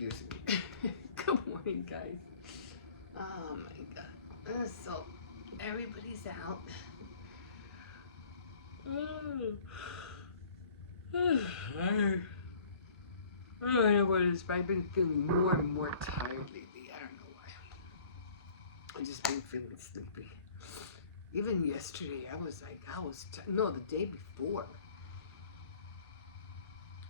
Excuse me. Good morning, guys. Oh my god. So, everybody's out. I don't know what it is, but I've been feeling more and more tired lately. I don't know why. I've just been feeling sleepy. Even yesterday, I was like, no, the day before.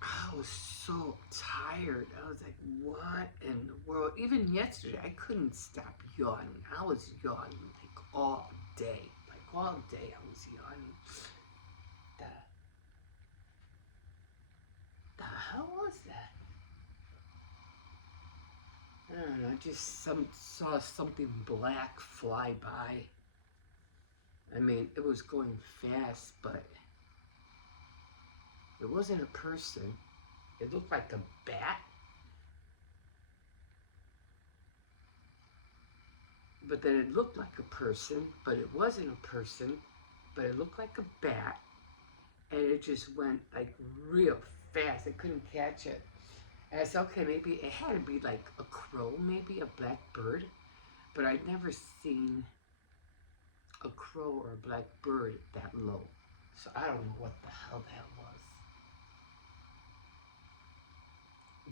I was so tired. I was like, what in the world? Even yesterday, I couldn't stop yawning. I was yawning like all day. Like all day, I was yawning. The hell was that? I don't know. I just saw something black fly by. I mean, it was going fast, but it wasn't a person. It looked like a bat. But then it looked like a person, but it wasn't a person, but it looked like a bat. And it just went like real fast. I couldn't catch it. And I said, okay, maybe it had to be like a crow, maybe a black bird. But I'd never seen a crow or a black bird that low. So I don't know what the hell that was.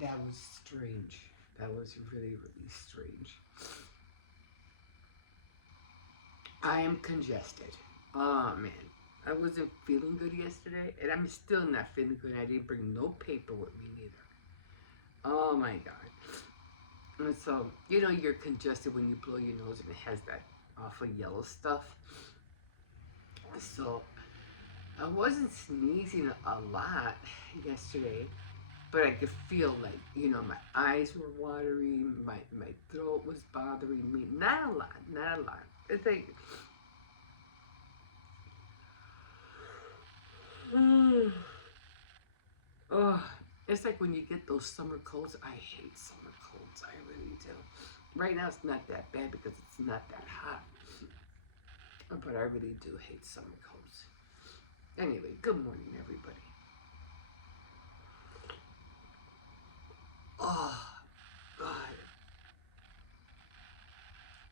That was strange. That was really, really strange. I am congested. Oh, man. I wasn't feeling good yesterday, and I'm still not feeling good. I didn't bring no paper with me neither. Oh, my God. And so, you know, you're congested when you blow your nose and it has that awful yellow stuff. So, I wasn't sneezing a lot yesterday, but I could feel like, you know, my eyes were watery, my throat was bothering me. Not a lot, not a lot. It's like, oh, it's like when you get those summer colds. I hate summer colds, I really do. Right now it's not that bad because it's not that hot, but I really do hate summer colds. Anyway, good morning, everybody. Oh, God.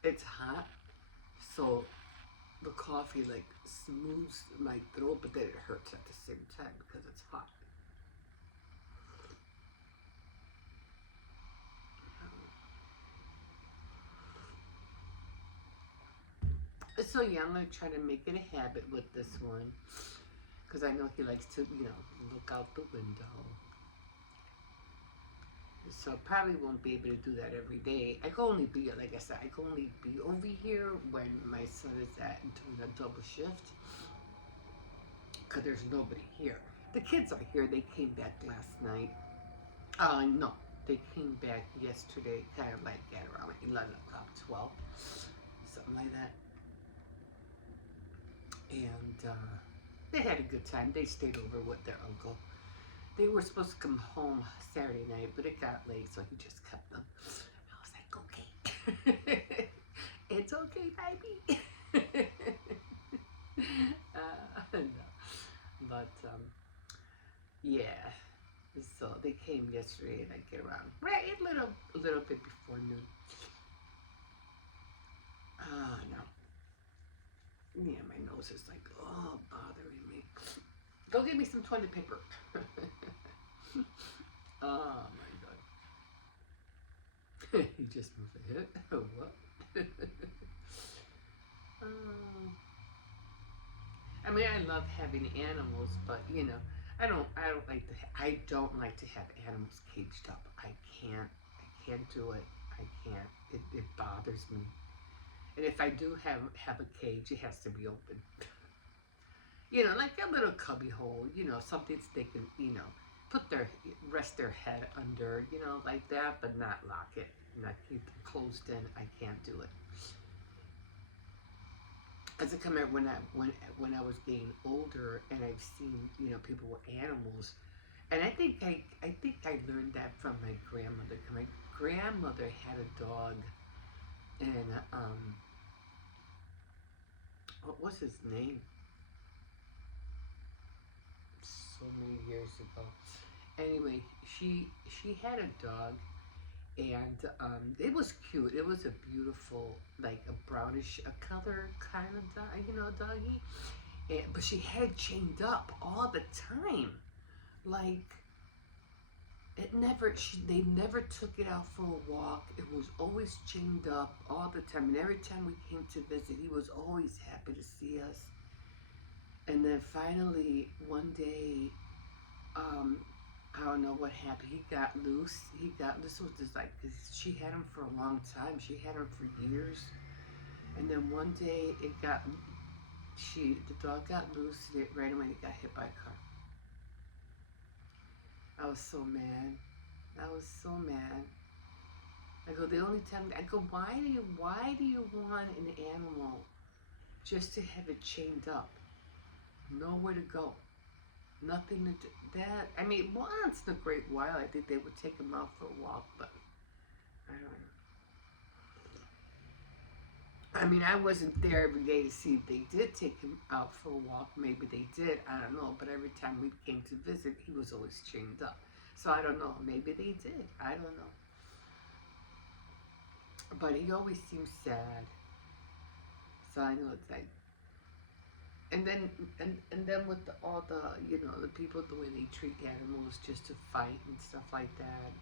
It's hot, so the coffee like smooths my throat, but then it hurts at the same time because it's hot. So yeah, I'm gonna try to make it a habit with this one because I know he likes to, you know, look out the window. So probably won't be able to do that every day. I can only be, like I said, I can only be over here when my son is at doing a double shift because there's nobody here. The kids are here. They came back last night. No, they came back yesterday, kind of like at around 11 o'clock, 12, something like that. And they had a good time. They stayed over with their uncle. They were supposed to come home Saturday night, but it got late, so he just kept them. I was like, okay. It's okay, baby. No. But, yeah. So they came yesterday, and I get around right a little bit before noon. No. Yeah, my nose is like, oh, bothering me. Go get me some toilet paper. Oh my god. You just moved ahead? What? I mean, I love having animals, but you know, I don't like to have animals caged up. I can't do it. I can't. It bothers me. And if I do have a cage, it has to be open. You know, like a little cubby hole, you know, something they can, you know, rest their head under, you know, like that, but not lock it, not keep them closed in. I can't do it. As I come out when I was getting older, and I've seen, you know, people with animals, and I think I learned that from my grandmother. My grandmother had a dog, and what was his name? So many years ago. Anyway, she had a dog, and it was cute. It was a beautiful, like a brownish color kind of dog, doggy. But she had it chained up all the time. Like it never, they never took it out for a walk. It was always chained up all the time. And every time we came to visit, he was always happy to see us. And then finally, one day, I don't know what happened. He got loose. This was just like, cause she had him for a long time. She had him for years. And then one day, the dog got loose. And it ran away. It got hit by a car. I was so mad. I was so mad. I go, why do you want an animal just to have it chained up? Nowhere to go. Nothing to do. That, I mean, once in a great while, I think they would take him out for a walk, but I don't know. I mean, I wasn't there every day to see if they did take him out for a walk. Maybe they did. I don't know. But every time we came to visit, he was always chained up. So I don't know. Maybe they did. I don't know. But he always seems sad. So I know it's like, and then with all the the people, the way they treat animals just to fight and stuff like that,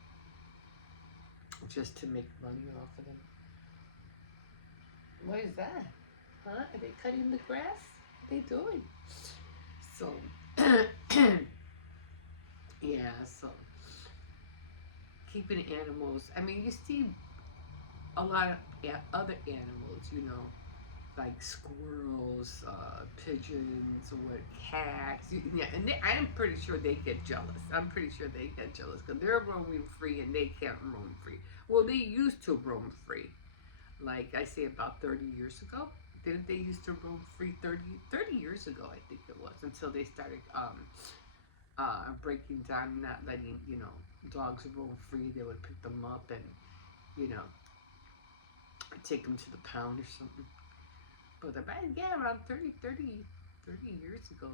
just to make money off of them. What is that? Huh? Are they cutting the grass? What are they doing? So yeah, so keeping animals. I mean, you see a lot of other animals, like squirrels, pigeons, or cats. Yeah, and I'm pretty sure they get jealous. I'm pretty sure they get jealous because they're roaming free and they can't roam free. Well, they used to roam free. Like I say, about 30 years ago. Didn't they used to roam free 30 years ago, I think it was, until they started breaking down, not letting, dogs roam free. They would pick them up and, take them to the pound or something. But around 30 years ago,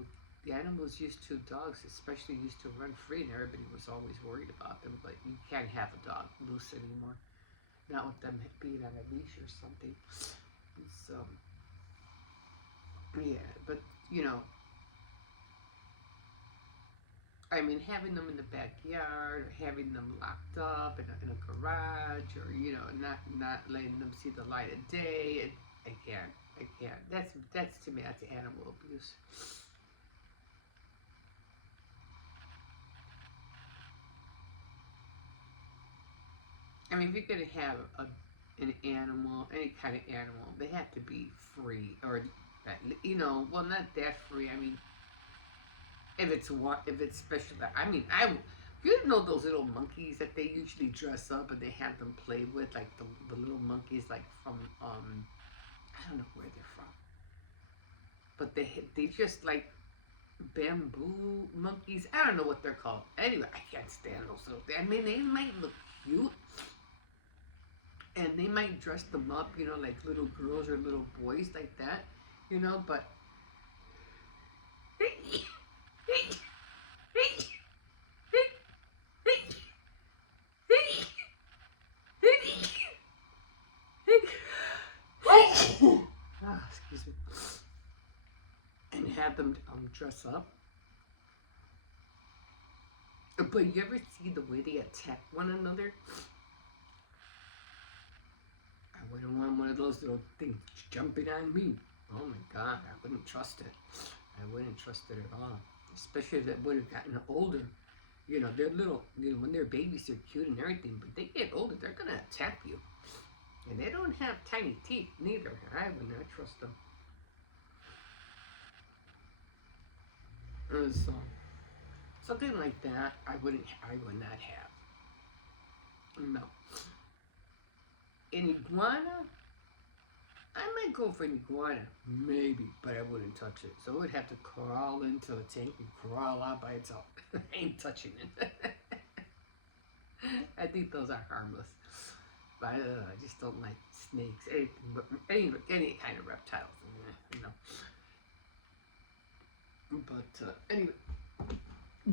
the animals dogs especially used to run free, and everybody was always worried about them. But you can't have a dog loose anymore, not with them being on a leash or something. So, yeah, but I mean, having them in the backyard, or having them locked up in a garage, or not letting them see the light of day, I can't. I can't. That's to me, that's animal abuse. I mean, if you're gonna have an animal, any kind of animal, they have to be free, or well, not that free. I mean, if it's special. I mean, those little monkeys that they usually dress up and they have them play with, like the little monkeys, like from I don't know where they're from, but they just like bamboo monkeys. I don't know what they're called. Anyway, I can't stand those little things. I mean, they might look cute, and they might dress them up, like little girls or little boys like that, but excuse me, and have them dress up. But you ever see the way they attack one another? I wouldn't want one of those little things jumping on me. Oh my God, I wouldn't trust it. I wouldn't trust it at all. Especially if it would have gotten older. They're little, when they're babies, they're cute and everything, but they get older, they're going to attack you. And they don't have tiny teeth, neither. I would not trust them. So, something like that, I would not have. No. An iguana, I might go for an iguana, maybe, but I wouldn't touch it. So it would have to crawl into the tank and crawl out by itself. I ain't touching it. I think those are harmless. But I just don't like snakes, any kind of reptiles, But anyway,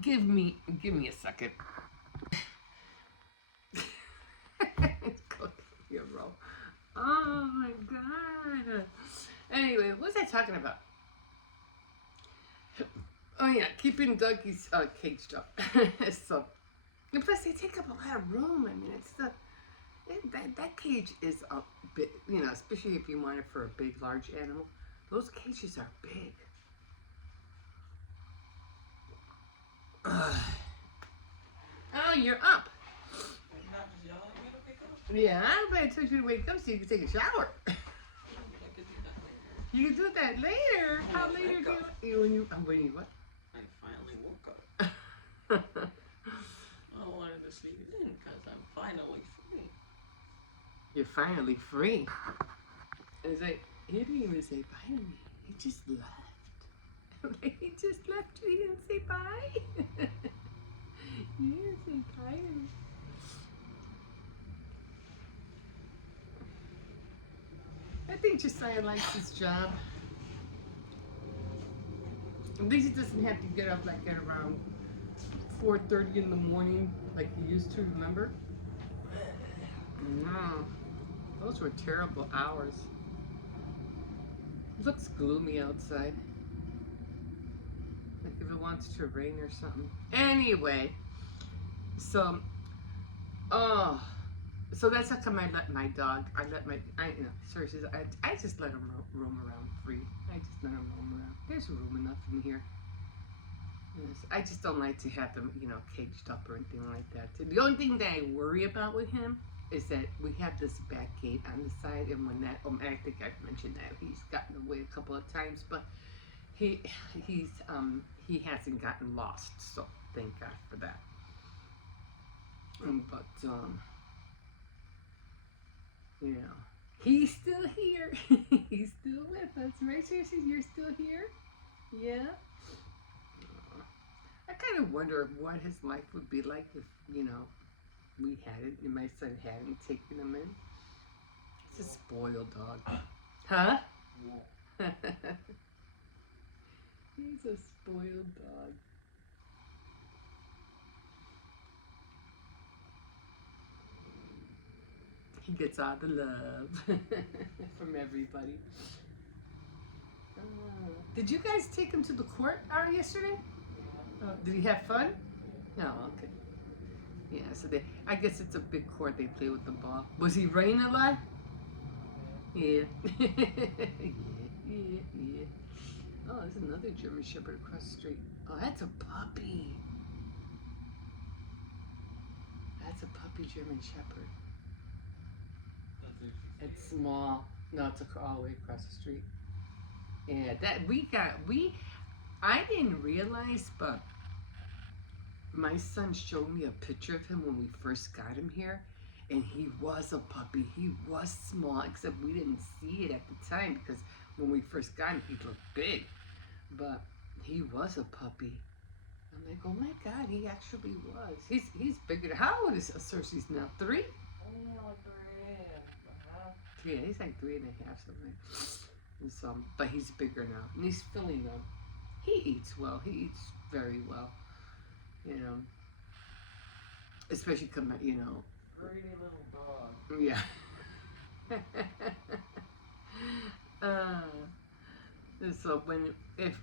give me a second. Oh my god. Anyway, what was I talking about? Oh yeah, keeping doggies caged up. So, and plus they take up a lot of room. I mean, that cage is a bit, you know, especially if you want it for a big, large animal. Those cages are big. Oh, you're up. Yeah, but I told you to wake up so you can take a shower. You can do that later. How later do you? When you what? I finally woke up. I wanted to sleep in because I'm finally free. You're finally free. It's like, he didn't even say bye to me. He just left. He just left you. He didn't say bye. He didn't say bye to me. I think Josiah likes his job. At least he doesn't have to get up like at around 4:30 in the morning like he used to, remember? No. Those were terrible hours. It looks gloomy outside. Like if it wants to rain or something. Anyway, so, oh, so that's how come I let my dog, seriously, I just let him roam around free. I just let him roam around. There's room enough in here. Yes, I just don't like to have them, you know, caged up or anything like that. The only thing that I worry about with him is that we have this back gate on the side, and when that, I think I've mentioned that he's gotten away a couple of times, but he hasn't gotten lost, so thank God for that. But you know, he's still here. He's still with us, right, Seriously? You're still here? Yeah. I kind of wonder what his life would be like if, you know, we hadn't, and my son hadn't taken him in. He's a spoiled dog. Huh? He's a spoiled dog. He gets all the love from everybody. Did you guys take him to the court yesterday? Did he have fun? No, okay. Yeah, so I guess it's a big court. They play with the ball. Was he raining a lot? Yeah. Yeah. Oh, there's another German Shepherd across the street. Oh, that's a puppy. That's a puppy German Shepherd. It's small. No, it's all the way across the street. Yeah, I didn't realize, but my son showed me a picture of him when we first got him here, and he was a puppy. He was small, except we didn't see it at the time because when we first got him, he looked big, but he was a puppy. I'm like, oh my God, he actually was. He's bigger. How old is Cersei's now? 3? Yeah, he's like 3.5, something. And so, but he's bigger now, and he's filling up. He eats well. He eats very well. You know, especially come, you know. Pretty little dog. Yeah. So if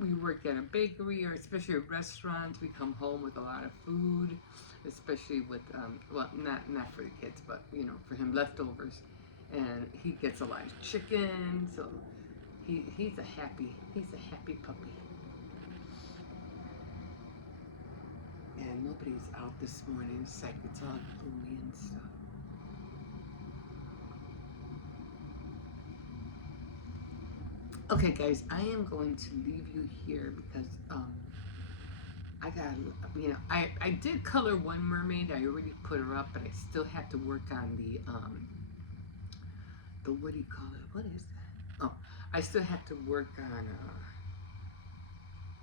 we work at a bakery or especially a restaurant, we come home with a lot of food, especially with well, not for the kids, but you know, for him, leftovers, and he gets a lot of chicken. So he's a happy puppy. And nobody's out this morning. It's like it's all gloomy and stuff. Okay, guys, I am going to leave you here because I got, you know, I did color one mermaid. I already put her up, but I still have to work on the what do you call it? What is that? Oh, I still have to work on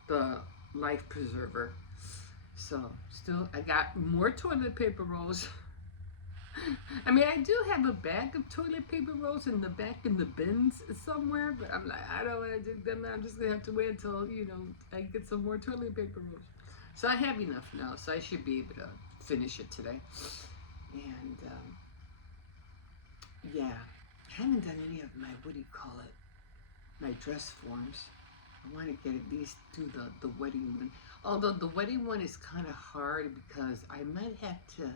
the life preserver. So still, I got more toilet paper rolls. I mean, I do have a bag of toilet paper rolls in the back in the bins somewhere, but I'm like, I don't want to do them. I'm just gonna have to wait until, you know, I get some more toilet paper rolls. So I have enough now, so I should be able to finish it today. And yeah, I haven't done any of my, what do you call it, my dress forms. I want to get at least do the wedding one. Although the wedding one is kind of hard because I might have to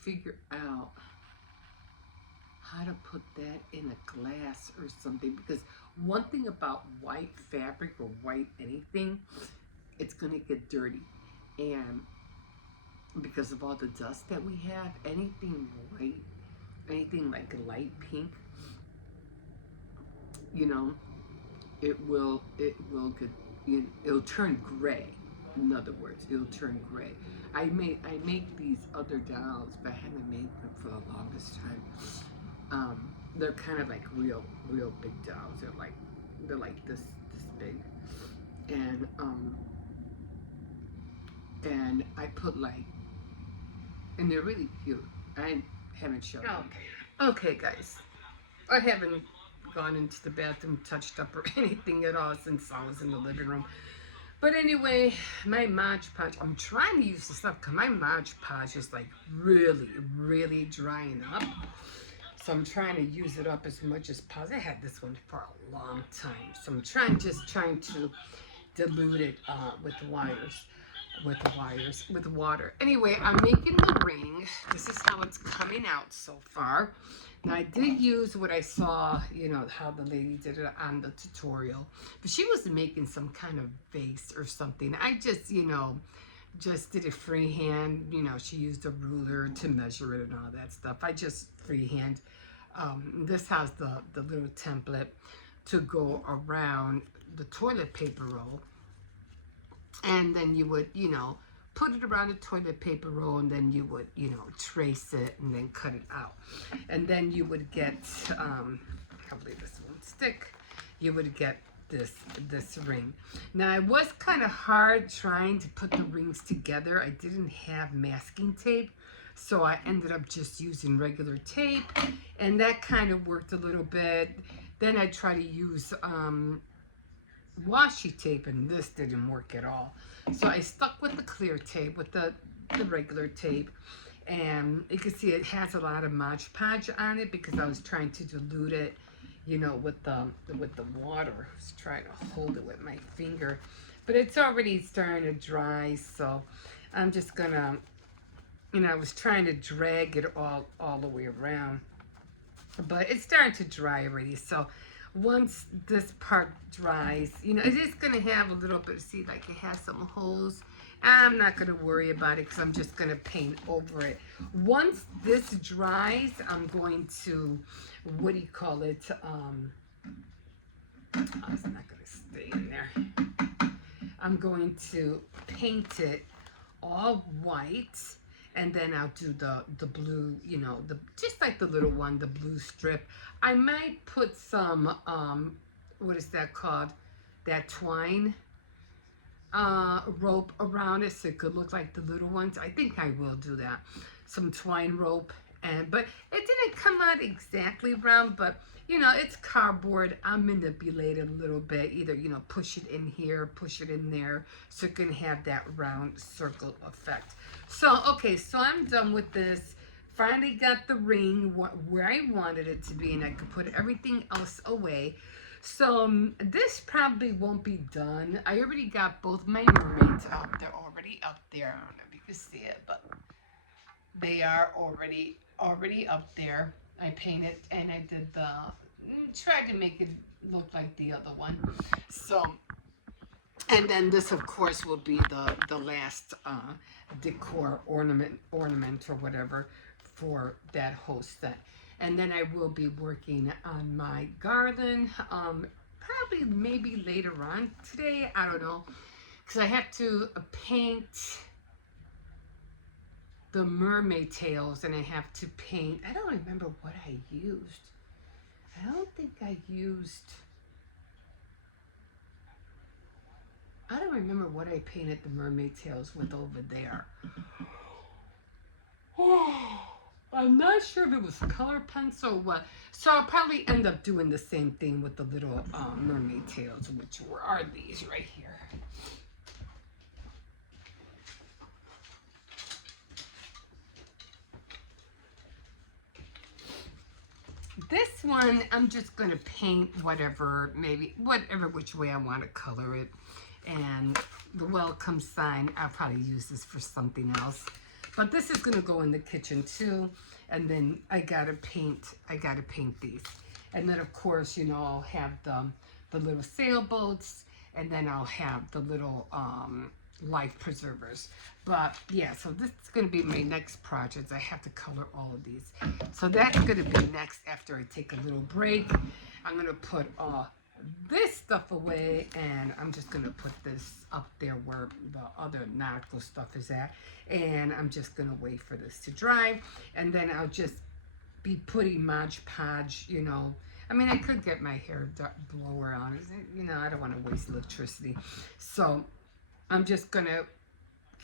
figure out how to put that in a glass or something, because one thing about white fabric or white anything, it's going to get dirty. And because of all the dust that we have, anything white, anything like a light pink, you know, it will get, it'll turn gray. In other words, it'll turn gray. I make these other dolls, but I haven't made them for the longest time. They're kind of like real big dolls. They're like this big, and and I put like, and they're really cute. I haven't shown them. Okay, guys, I haven't gone into the bathroom, touched up or anything at all since I was in the living room. But anyway, my Mod Podge, I'm trying to use the stuff because my Mod Podge is like really drying up. So I'm trying to use it up as much as possible. I had this one for a long time. So I'm just trying to dilute it with water. Anyway, I'm making the ring. This is how it's coming out so far. Now I did use what I saw, how the lady did it on the tutorial. But she was making some kind of vase or something. I just did it freehand. She used a ruler to measure it and all that stuff. I just freehand. This has the little template to go around the toilet paper roll. And then you would, put it around the toilet paper roll, and then you would, trace it and then cut it out. And then you would get, hopefully this won't stick, you would get this ring. Now, it was kind of hard trying to put the rings together. I didn't have masking tape, so I ended up just using regular tape, and that kind of worked a little bit. Then I tried to use washi tape, and this didn't work at all. So I stuck with the clear tape, with the regular tape, and you can see it has a lot of Mod Podge on it because I was trying to dilute it, with the water. I was trying to hold it with my finger, but it's already starting to dry. So I'm just gonna, I was trying to drag it all the way around, but it's starting to dry already. So once this part dries, it is going to have a little bit, see, like it has some holes. I'm not going to worry about it because I'm just going to paint over it. Once this dries, I'm going to, what do you call it? Oh, it's not going to stay in there. I'm going to paint it all white. And then I'll do the blue, just like the little one, the blue strip. I might put some, what is that called? That twine rope around it so it could look like the little ones. I think I will do that. Some twine rope. But it didn't come out exactly round, but it's cardboard. I'll manipulate it a little bit. Either, push it in here, push it in there, so it can have that round circle effect. So, okay, so I'm done with this. Finally got the ring where I wanted it to be, and I could put everything else away. So, this probably won't be done. I already got both my mermaids up. They're already up there. I don't know if you can see it, but they are already up there. I painted and I did tried to make it look like the other one. So, and then this of course will be the last decor ornament or whatever for that whole set. And then I will be working on my garland, probably maybe later on today, I don't know, because I have to paint the mermaid tails, and I have to paint, I don't remember what I used. I don't think I don't remember what I painted the mermaid tails with over there. I'm not sure if it was color pencil or what. So I'll probably end up doing the same thing with the little mermaid tails, which are these right here. this one, I'm just going to paint whatever, maybe, whatever which way I want to color it. And the welcome sign, I'll probably use this for something else. But this is going to go in the kitchen too. And then I got to paint these. And then, of course, you know, I'll have the little sailboats. And then I'll have the little life preservers. But yeah, so this is going to be my next project. I have to color all of these. So that's going to be next after I take a little break. I'm going to put this stuff away, and I'm just going to put this up there where the other nautical stuff is at. And I'm just going to wait for this to dry. And then I'll just be putting Mod Podge, you know. I mean, I could get my hair blower on. You know, I don't want to waste electricity. So I'm just going to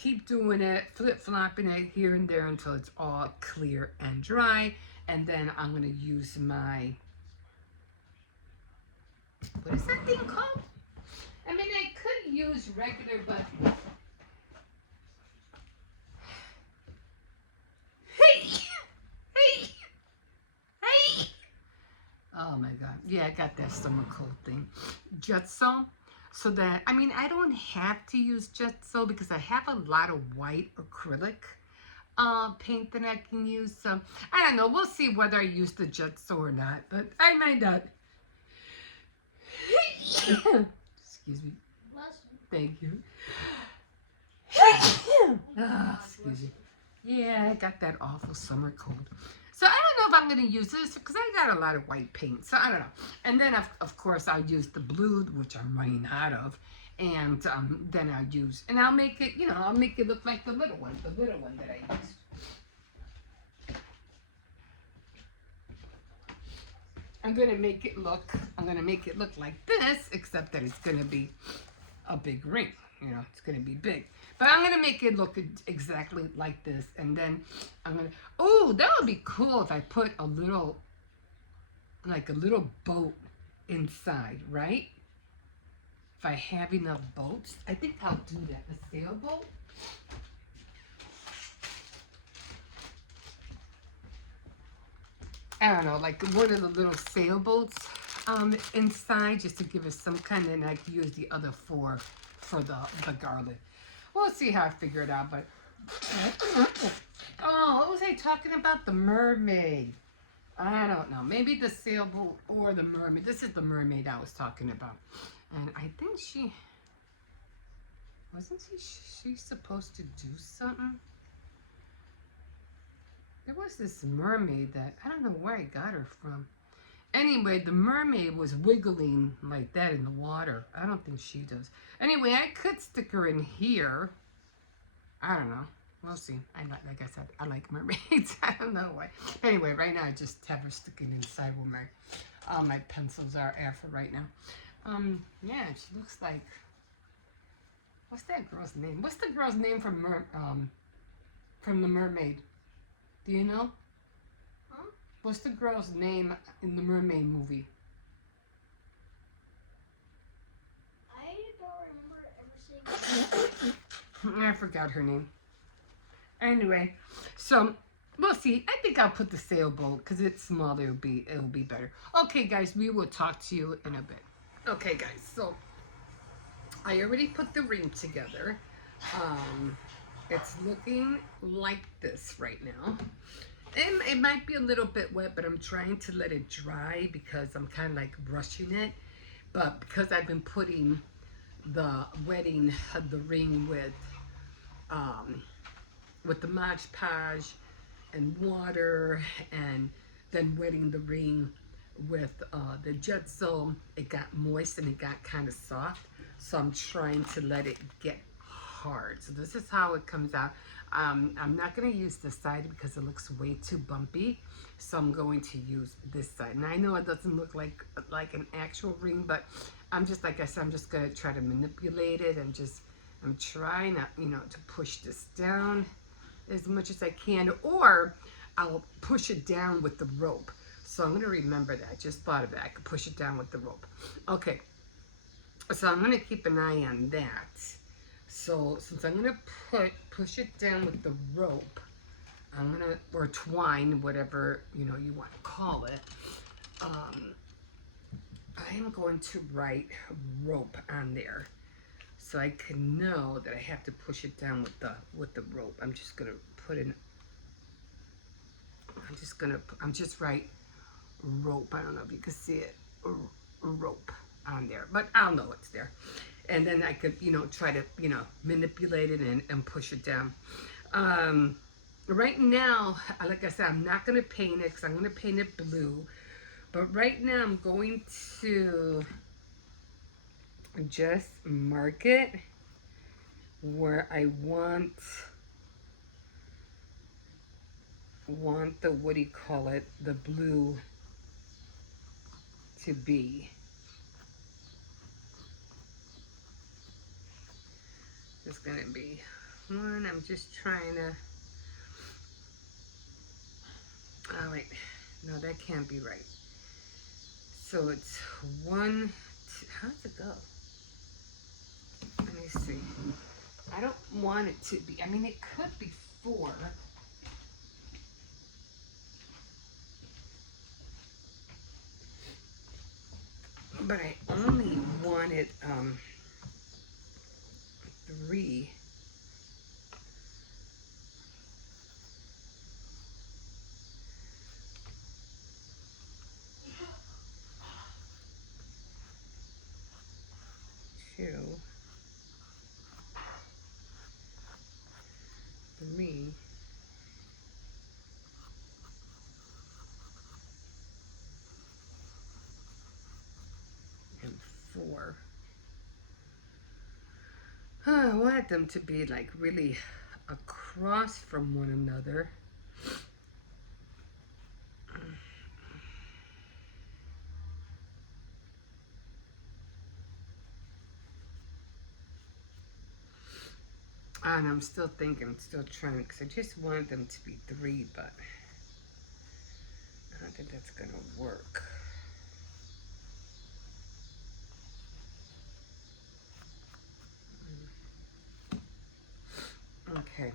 keep doing it, flip-flopping it here and there until it's all clear and dry. And then I'm going to use my, what is that thing called? I mean, I could use regular, but... Oh my God. Yeah, I got that summer cold thing. Jetso. So that, I mean, I don't have to use Jetso because I have a lot of white acrylic paint that I can use. So, I don't know. We'll see whether I use the Jetso or not. But I might not. Excuse me. Thank you. Excuse me. Yeah, I got that awful summer cold. So I don't know if I'm going to use this because I got a lot of white paint. So I don't know. And then, of course, I'll use the blue, which I'm running out of. And then I'll use, and I'll make it, you know, I'll make it look like the little one that I used. I'm going to make it look like this, except that it's going to be a big ring. You know, it's going to be big. But I'm going to make it look exactly like this. And then I'm going to... Oh, that would be cool if I put a little... Like a little boat inside, right? If I have enough boats. I think I'll do that. A sailboat. I don't know, like one of the little sailboats inside, just to give us some kind of... And I can use the other four for the garland. We'll see how I figure it out, but... Oh, what was I talking about? The mermaid. I don't know. Maybe the sailboat or the mermaid. This is the mermaid I was talking about. And I think she... Wasn't she supposed to do something? There was this mermaid that... I don't know where I got her from. Anyway, the mermaid was wiggling like that in the water. I don't think she does. Anyway, I could stick her in here. I don't know. We'll see. Like I said, I like mermaids. I don't know why. Anyway, right now I just have her sticking inside where all my pencils are at for right now. Yeah, she looks like... What's that girl's name? What's the girl's name from the mermaid? Do you know? What's the girl's name in the mermaid movie? I don't remember ever seeing her. I forgot her name. Anyway, so we'll see. I think I'll put the sailboat because it's smaller. It'll be better. Okay, guys, we will talk to you in a bit. Okay, guys, so I already put the ring together. It's looking like this right now. It might be a little bit wet, but I'm trying to let it dry because I'm kind of like brushing it. But because I've been putting wetting the ring with the Mod Podge and water, and then wetting the ring with the Jetso, it got moist and it got kind of soft. So I'm trying to let it get hard. So this is how it comes out. I'm not going to use this side because it looks way too bumpy. So I'm going to use this side. And I know it doesn't look like an actual ring, but I'm just, like I said, I'm just going to try to manipulate it and I'm trying not, to push this down as much as I can, or I'll push it down with the rope. So I'm going to remember that. Just thought of it. I could push it down with the rope. Okay. So I'm going to keep an eye on that. So since I'm going to push it down with the rope, or twine, whatever, you want to call it, I'm going to write rope on there, so I can know that I have to push it down with the rope. I'm just gonna put in. I'm just write rope. I don't know if you can see it, rope on there, but I'll know it's there. And then I could, try to, manipulate it and push it down. Right now, like I said, I'm not going to paint it because I'm going to paint it blue. But right now, I'm going to just mark it where I want the, what do you call it, the blue to be. It's going to be one. I'm just trying to. Oh, wait. No, that can't be right. So it's one. How does it go? Let me see. I don't want it to be. I mean, it could be 4. But I only wanted 3. 2, 3, and 4. I wanted them to be like really across from one another. And I'm still thinking, I'm still trying, because I just wanted them to be 3, but I don't think that's going to work. Okay.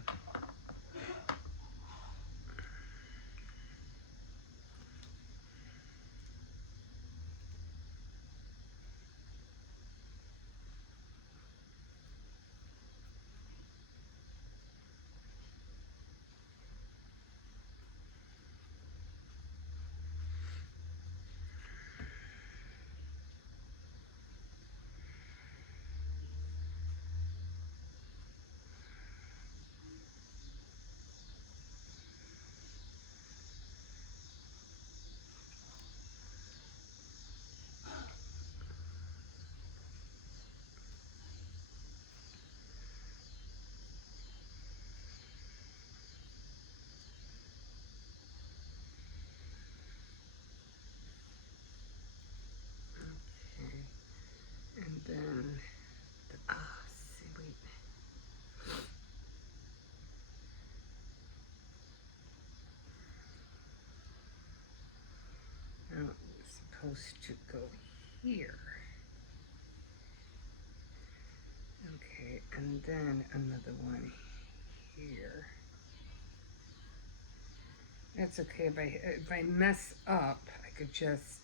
Okay. And then, see, wait. Now it's supposed to go here. Okay, and then another one here. That's okay. If I mess up, I could just.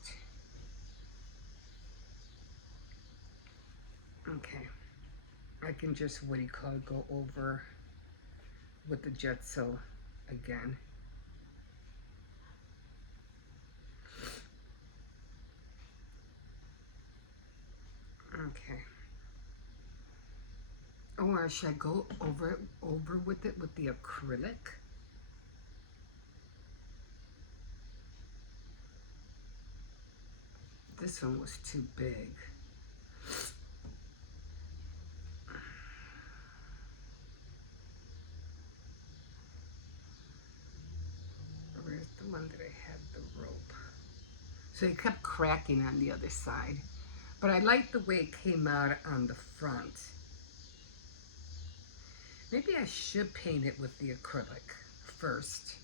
Okay, I can just, what do you call it, go over with the jet sew again. Okay. Or should I go over with it with the acrylic? This one was too big. Where's the one that I had the rope? So it kept cracking on the other side. But I like the way it came out on the front. Maybe I should paint it with the acrylic first.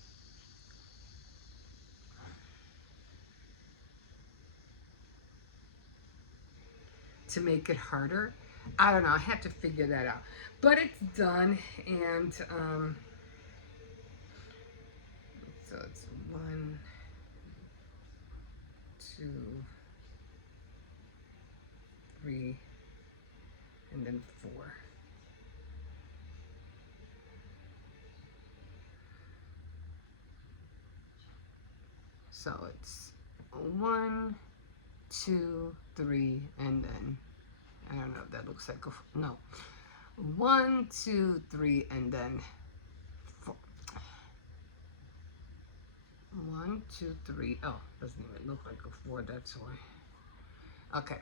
To make it harder. I don't know, I have to figure that out. But it's done, and so it's 1, 2, 2, 3, and then 4. So it's 1, 2, 3, and then I don't know if that looks like a no. 1, 2, 3, and then 4. 1, 2, 3. Oh, doesn't even look like a 4. That's why. Okay,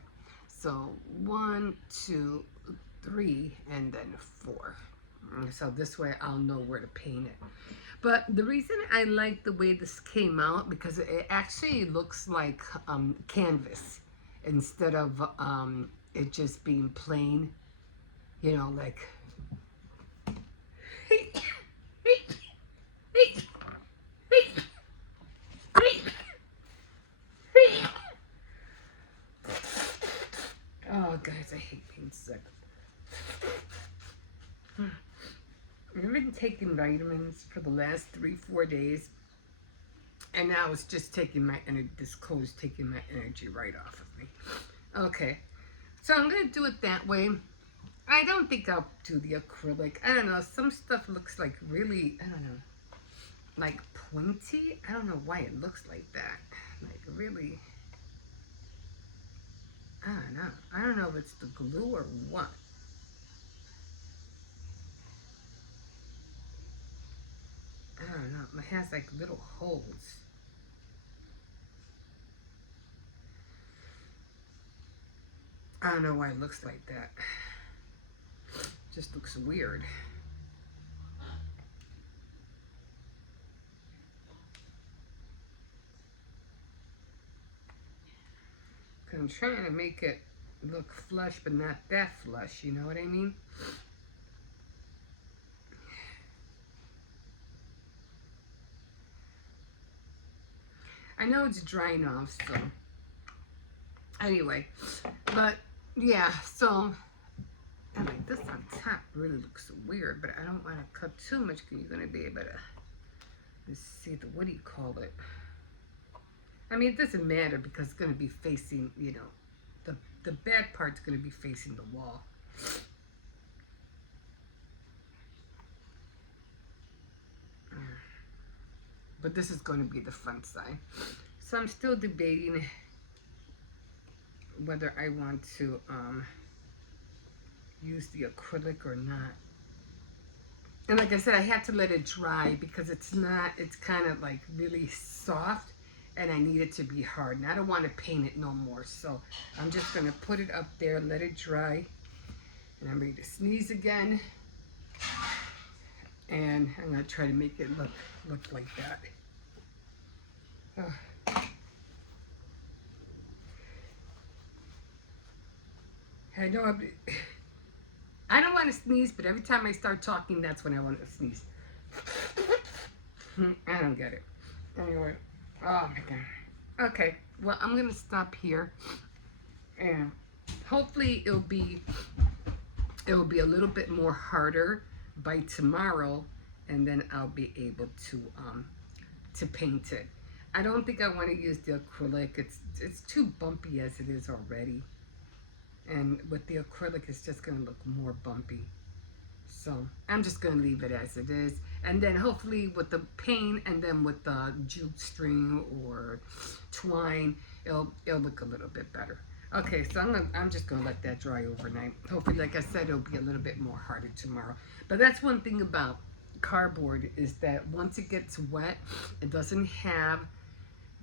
so 1, 2, 3, and then 4. So this way I'll know where to paint it. But the reason I like the way this came out, because it actually looks like canvas instead of it just being plain, you know, like oh guys, I hate being sick. I've been taking vitamins for the last 3-4 days, and now it's just taking my energy. This cold is taking my energy right off of me. Okay, so I'm gonna do it that way. I don't think I'll do the acrylic. I don't know. Some stuff looks like really, I don't know, like pointy. I don't know why it looks like that. Like really, I don't know. I don't know if it's the glue or what. I don't know. It has like little holes. I don't know why it looks like that. Just looks weird. Cause I'm trying to make it look flush, but not that flush. You know what I mean? I know it's drying off, so anyway, but yeah, so and like this on top really looks weird, but I don't want to cut too much because you're gonna be able to let's see the what do you call it? I mean, it doesn't matter because it's gonna be facing, you know, the bad part's gonna be facing the wall. But this is going to be the front side. So I'm still debating whether I want to use the acrylic or not. And like I said, I had to let it dry because it's kind of like really soft and I need it to be hard. And I don't want to paint it no more. So I'm just going to put it up there, let it dry. And I'm ready to sneeze again. And I'm going to try to make it look like that. I know I don't want to sneeze, but every time I start talking, that's when I want to sneeze. I don't get it. Anyway, oh my god. Okay, well, I'm going to stop here. And hopefully it'll be a little bit more harder by tomorrow, and then I'll be able to paint it. I don't think I want to use the acrylic. It's too bumpy as it is already. And with the acrylic, it's just going to look more bumpy. So I'm just going to leave it as it is. And then hopefully with the paint and then with the jute string or twine, it'll look a little bit better. Okay, so I'm just going to let that dry overnight. Hopefully, like I said, it'll be a little bit more harder tomorrow. But that's one thing about cardboard is that once it gets wet, it doesn't have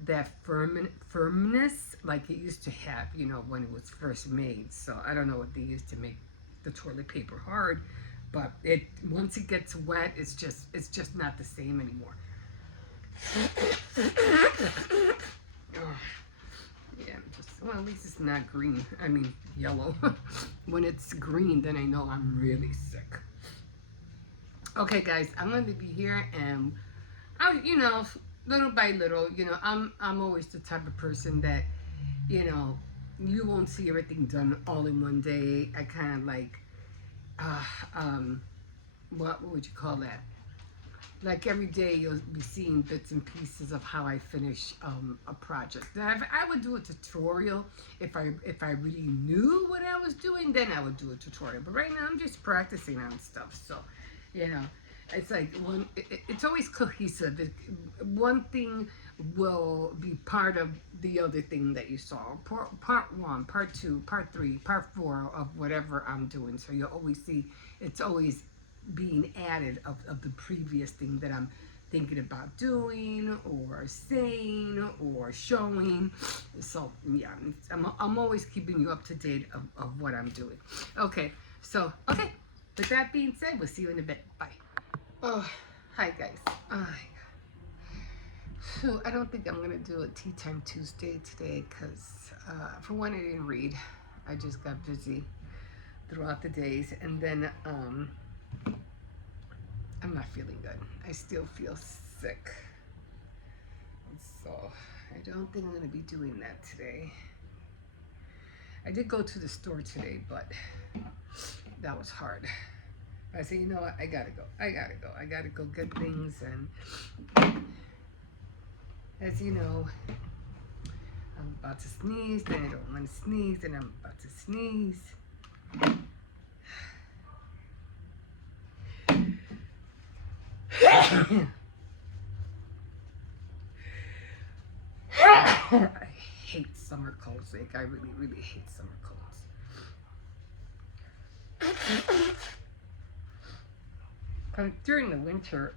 that firmness like it used to have, you know, when it was first made. So I don't know what they used to make the toilet paper hard, but once it gets wet, it's just not the same anymore. Oh, yeah, well, at least it's not green. I mean, yellow. When it's green, then I know I'm really sick. Okay, guys, I'm going to be here, and you know, little by little, you know, I'm always the type of person that, you know, you won't see everything done all in one day. I kind of like, what would you call that? like every day you'll be seeing bits and pieces of how I finish a project. Now, if I would do a tutorial, if I really knew what I was doing, then I would do a tutorial. But right now I'm just practicing on stuff. So, you know, it's like it's always cohesive. One thing will be part of the other thing that you saw. Part one, part two, part three, part four of whatever I'm doing. So you'll always see it's always being added of the previous thing that I'm thinking about doing or saying or showing. So yeah, I'm always keeping you up to date of what I'm doing. Okay, so okay, with that being said, we'll see you in a bit. Bye. Oh, hi guys. So I don't think I'm gonna do a Tea Time Tuesday today because for one, I didn't read. I just got busy throughout the days, and then I'm not feeling good. I still feel sick. So I don't think I'm going to be doing that today. I did go to the store today, but that was hard. I said, you know what? I gotta go. I gotta go get things. And as you know, I'm about to sneeze. Then I don't want to sneeze. And I'm about to sneeze. I hate summer colds. Like I really, really hate summer colds. During the winter,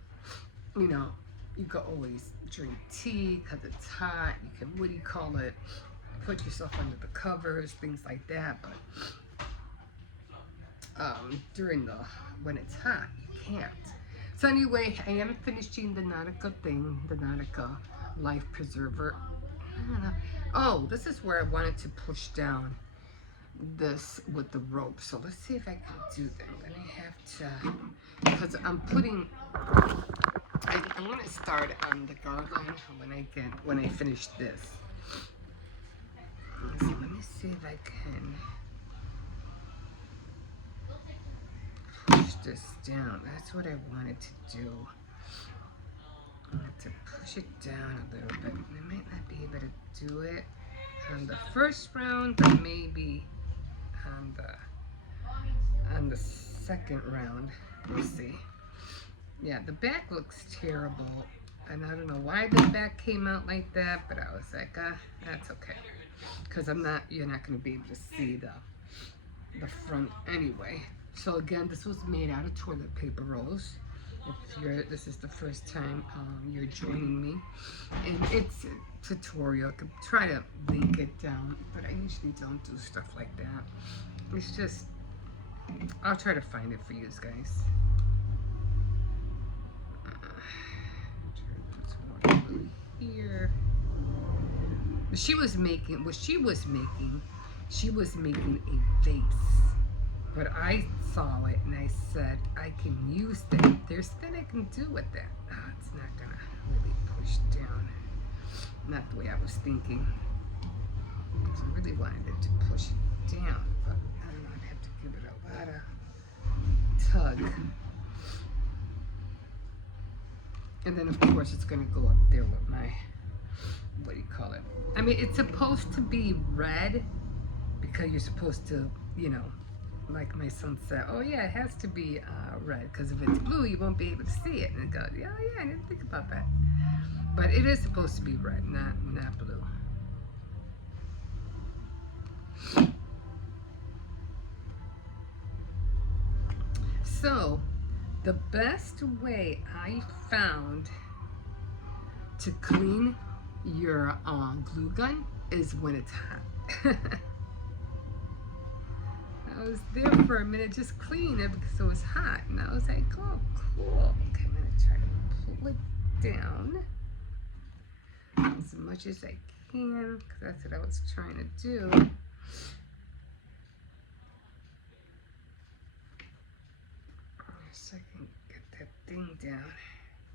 you know, you can always drink tea because it's hot. You can, what do you call it? Put yourself under the covers, things like that. But when it's hot, you can't. So anyway, I am finishing the Nautica thing, the Nautica Life Preserver. I don't know. Oh, this is where I wanted to push down this with the rope. So let's see if I can do that. I'm gonna have to, because I'm putting. I'm gonna start on the garland when I finish this. So let me see if I can push this down. That's what I wanted to do. I want to push it down a little bit. I might not be able to do it on the first round, but maybe on the second round. We'll see. Yeah, the back looks terrible, and I don't know why the back came out like that, but I was like, that's okay, because you're not going to be able to see the front anyway. So again, this was made out of toilet paper rolls. If this is the first time you're joining me, and it's a tutorial. I could try to link it down, but I usually don't do stuff like that. It's just, I'll try to find it for you guys. Here. She was making a vase. But I saw it and I said, I can use that. There's nothing I can do with that. It's not gonna really push down. Not the way I was thinking. So I really wanted it to push down, but I don't know, I'd have to give it a lot of tug. And then of course it's gonna go up there with my, what do you call it? I mean, it's supposed to be red because you're supposed to, you know, like my son said, oh yeah, it has to be red because if it's blue, you won't be able to see it. And I go, yeah, I didn't think about that. But it is supposed to be red, not blue. So, the best way I found to clean your glue gun is when it's hot. I was there for a minute just cleaning it because it was hot, and I was like, oh, cool. Okay, I'm gonna try to pull it down as much as I can because that's what I was trying to do. So I can get that thing down.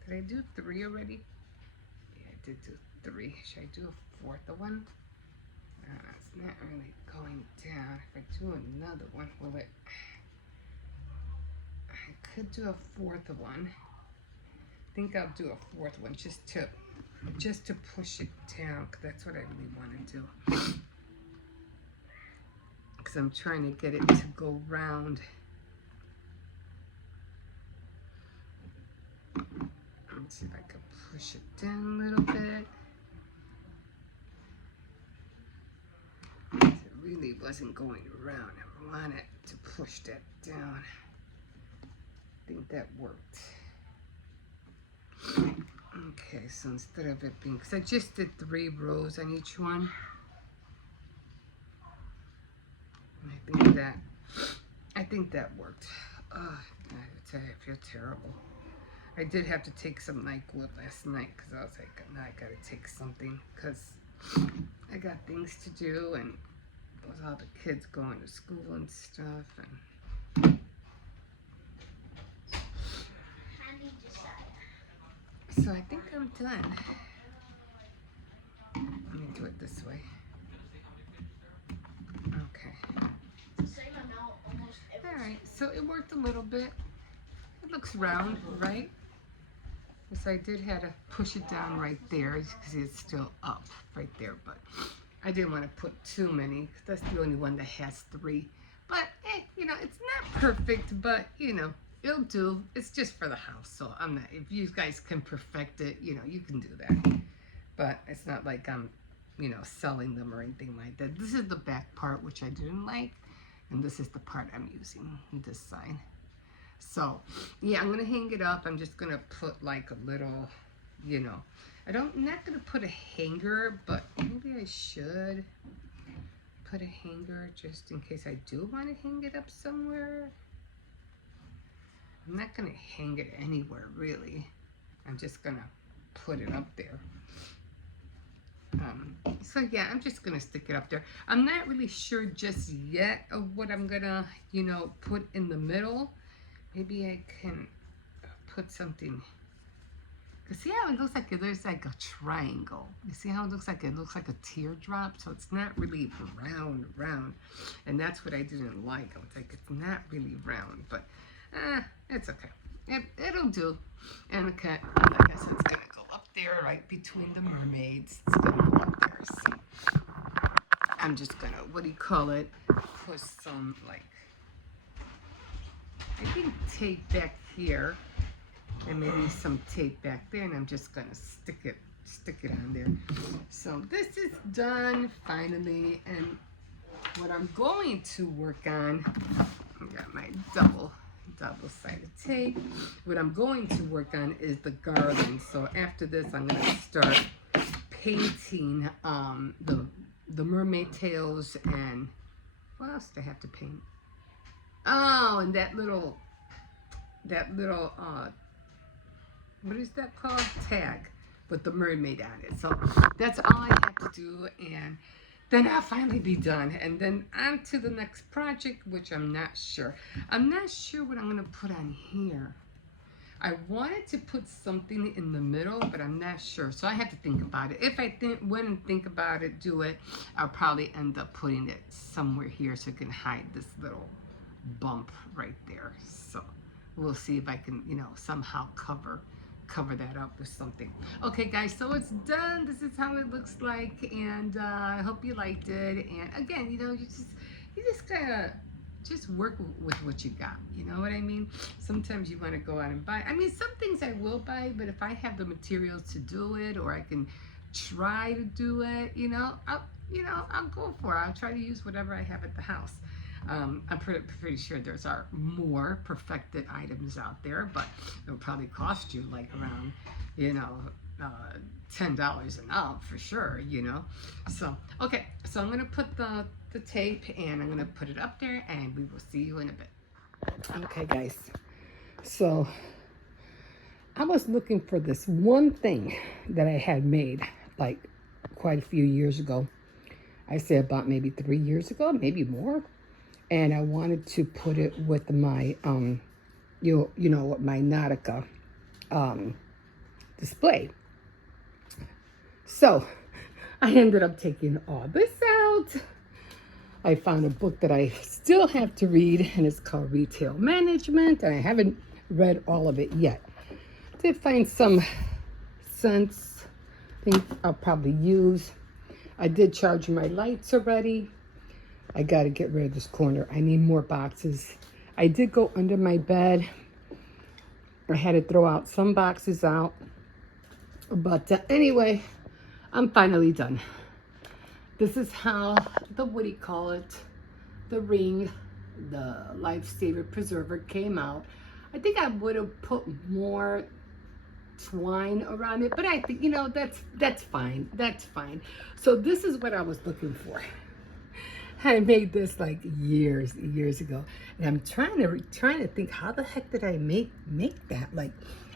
Did I do 3 already? Yeah, I did do 3. Should I do a 4th one? It's not really going down. If I do another one, will it? I could do a 4th one think I'll do a fourth one just to push it down, 'cause that's what I really want to do. Because I'm trying to get it to go round. Let's see if I can push it down a little bit. It really wasn't going around. I wanted to push that down. I think that worked. Okay, so instead of it being, because I just did 3 rows on each one. And I think that worked. Oh, I tell you, I feel terrible. I did have to take some NyQuil last night because I was like, now I gotta take something because I got things to do, and with all the kids going to school and stuff. And so I think I'm done. Let me do it this way. Okay. All right, so it worked a little bit. It looks round, right? So I did have to push it down right there because it's still up right there, but I didn't want to put too many because that's the only one that has 3. But you know, it's not perfect, but you know, it'll do. It's just for the house, so I'm not. If you guys can perfect it, you know, you can do that. But it's not like I'm, you know, selling them or anything like that. This is the back part, which I didn't like, and this is the part I'm using, this side. So, yeah, I'm gonna hang it up. I'm just gonna put like a little, you know, I'm not gonna put a hanger, but maybe I should put a hanger just in case I do want to hang it up somewhere. I'm not gonna hang it anywhere really. I'm just gonna put it up there. So yeah, I'm just gonna stick it up there. I'm not really sure just yet of what I'm gonna, you know, put in the middle. Maybe I can put something. Cause see how it looks like there's like a triangle. You see how it looks like a teardrop? So it's not really round. And that's what I didn't like. I was like, it's not really round, but it's okay. It'll do. And okay, like I said, it's gonna go up there right between the mermaids. It's gonna go up there. So I'm just gonna, what do you call it? Put some like, I think tape back here, and maybe some tape back there, and I'm just gonna stick it on there. So this is done finally, and what I'm going to work on, I got my double-sided tape. What I'm going to work on is the garland. So after this, I'm gonna start painting the mermaid tails, and what else do I have to paint? Oh, and that little what is that called? Tag with the mermaid on it. So that's all I have to do, and then I'll finally be done. And then on to the next project, which I'm not sure. I'm not sure what I'm gonna put on here. I wanted to put something in the middle, but I'm not sure. So I have to think about it. If I think about it, do it, I'll probably end up putting it somewhere here so it can hide this little bump right there. So we'll see if I can, you know, somehow cover that up with something. Okay guys, so it's done. This is how it looks like, and I hope you liked it. And again, you know, you just gotta just work with what you got, you know what I mean? Sometimes you want to go out and buy. I mean, some things I will buy, but if I have the materials to do it, or I can try to do it, you know, I'll go for it. I'll try to use whatever I have at the house. I'm pretty sure there's more perfected items out there, but it'll probably cost you like around, you know, $10 and up for sure, you know. So okay, so I'm gonna put the tape, and I'm gonna put it up there, and we will see you in a bit. Okay guys, so I was looking for this one thing that I had made like quite a few years ago. I say about maybe 3 years ago, maybe more. And I wanted to put it with my, you know, my Nautica display. So I ended up taking all this out. I found a book that I still have to read, and it's called Retail Management, and I haven't read all of it yet. did find some scents. I think I'll probably use. I did charge my lights already. I got to get rid of this corner. I need more boxes. I did go under my bed. I had to throw out some boxes out. But anyway, I'm finally done. This is how the, what do you call it? The ring, the Lifesaver Preserver came out. I think I would have put more twine around it, but I think, you know, that's fine. That's fine. So this is what I was looking for. I made this like years ago, and I'm trying to think, how the heck did I make that? Like,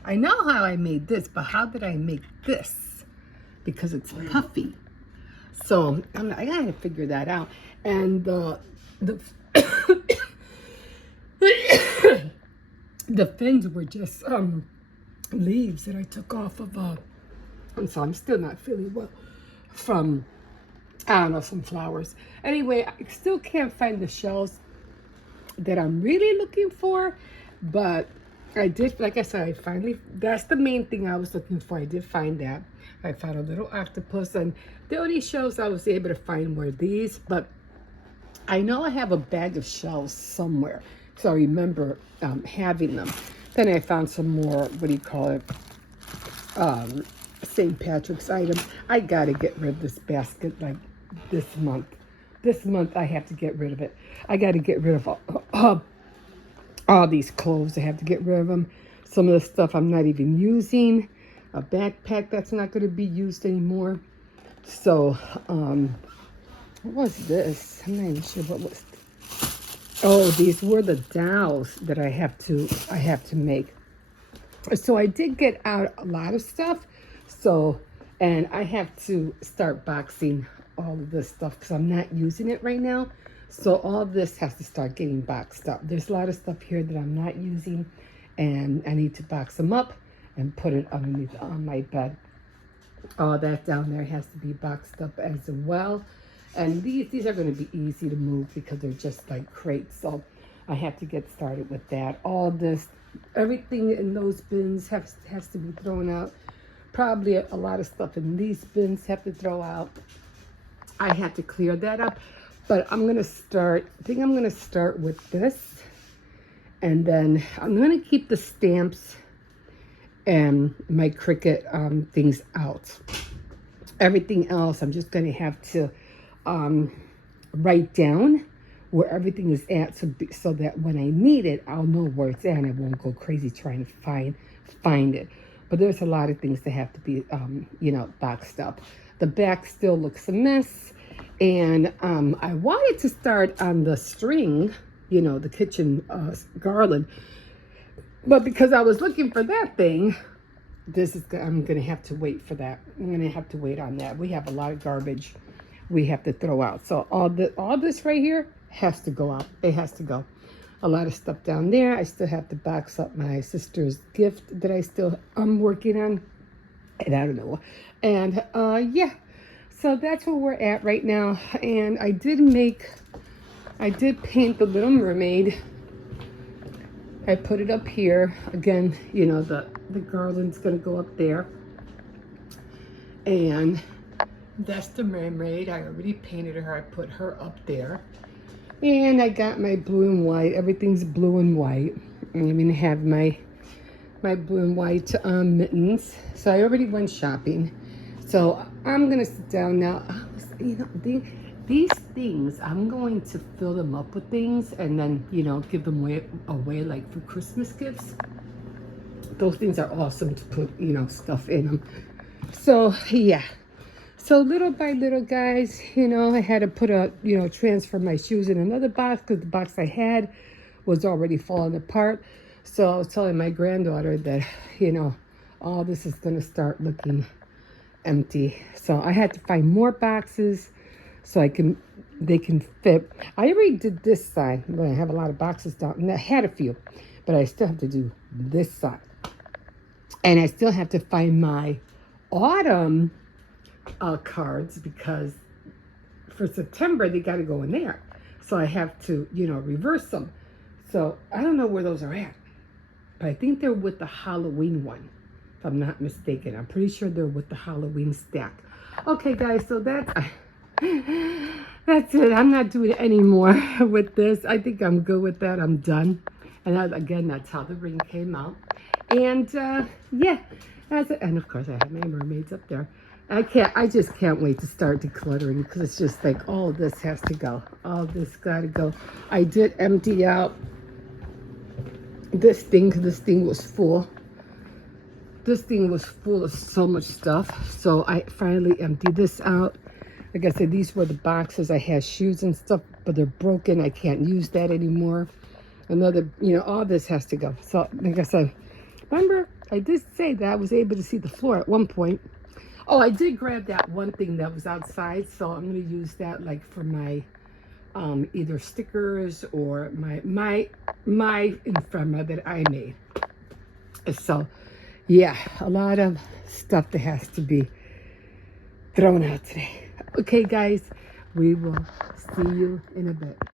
I know how I made this, but how did I make this? Because it's puffy. So I gotta figure that out. And the the fins were just leaves that I took off of and so I'm still not feeling well from, I don't know, some flowers. Anyway, I still can't find the shells that I'm really looking for, but I did, like I said, I finally, that's the main thing I was looking for. I did find that. I found a little octopus, and the only shells I was able to find were these, but I know I have a bag of shells somewhere, so I remember having them. Then I found some more, what do you call it, St. Patrick's items. I gotta get rid of this basket like this month. This month I have to get rid of it. I gotta get rid of all these clothes. I have to get rid of them. Some of the stuff I'm not even using. A backpack that's not gonna be used anymore. So, what was this? I'm not even sure what was. Oh, these were the dowels that I have to make. So I did get out a lot of stuff. So, and I have to start boxing all of this stuff because I'm not using it right now. So all this has to start getting boxed up. There's a lot of stuff here that I'm not using, and I need to box them up and put it underneath on my bed. All that down there has to be boxed up as well. And these are going to be easy to move because they're just like crates. So I have to get started with that. All this, everything in those bins has to be thrown out. Probably a lot of stuff in these bins have to throw out. I have to clear that up. But I'm going to start, I think I'm going to start with this. And then I'm going to keep the stamps and my Cricut things out. Everything else, I'm just going to have to write down where everything is at, so that when I need it, I'll know where it's at and I won't go crazy trying to find it. But there's a lot of things that have to be, you know, boxed up. The back still looks a mess. And I wanted to start on the string, you know, the kitchen garland. But because I was looking for that thing, I'm going to have to wait for that. I'm going to have to wait on that. We have a lot of garbage we have to throw out. So all this right here has to go out. It has to go. A lot of stuff down there. I still have to box up my sister's gift that I'm working on. And I don't know. And yeah. So that's where we're at right now. And I did paint the Little Mermaid. I put it up here. Again, you know, the garland's gonna go up there. And that's the mermaid. I already painted her. I put her up there. And I got my blue and white. Everything's blue and white. I'm gonna have my blue and white mittens. So I already went shopping. So I'm gonna sit down now. You know, these things, I'm going to fill them up with things and then, you know, give them away like for Christmas gifts. Those things are awesome to put, you know, stuff in them. So yeah. So little by little, guys, you know, I had to put transfer my shoes in another box because the box I had was already falling apart. So I was telling my granddaughter that, you know, all this is gonna start looking empty. So I had to find more boxes so they can fit. I already did this side, but I have a lot of boxes down, and I had a few, but I still have to do this side. And I still have to find my autumn cards because for September they got to go in there. So I have to, you know, reverse them. So I don't know where those are at, but I think they're with the Halloween one. if I'm not mistaken. I'm pretty sure they're with the Halloween stack. Okay, guys, so that's it. I'm not doing any more with this. I think I'm good with that. I'm done. And again, that's how the ring came out. And yeah, that's it. And of course, I have my mermaids up there. I just can't wait to start decluttering because it's just like all of this has to go. All this got to go. I did empty out this thing because this thing was full. This thing was full of so much stuff. So I finally emptied this out. Like I said, these were the boxes. I had shoes and stuff, but they're broken. I can't use that anymore. Another, all this has to go. So like I said, remember, I did say that I was able to see the floor at one point. Oh, I did grab that one thing that was outside, so I'm gonna use that like for my either stickers or my ephemera that I made. So yeah, a lot of stuff that has to be thrown out today. Okay, guys, we will see you in a bit.